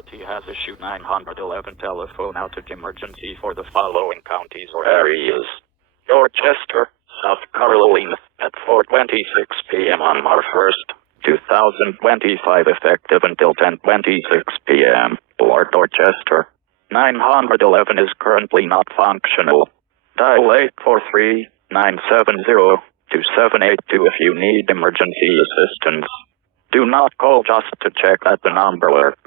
Authority has issued 911 telephone outage emergency for the following counties or areas. Dorchester, South Carolina, at 4:26 p.m. on March 1st, 2025, effective until 10:26 p.m. Or Dorchester. 911 is currently not functional. Dial 843-970-2782 if you need emergency assistance. Do not call just to check that the number works.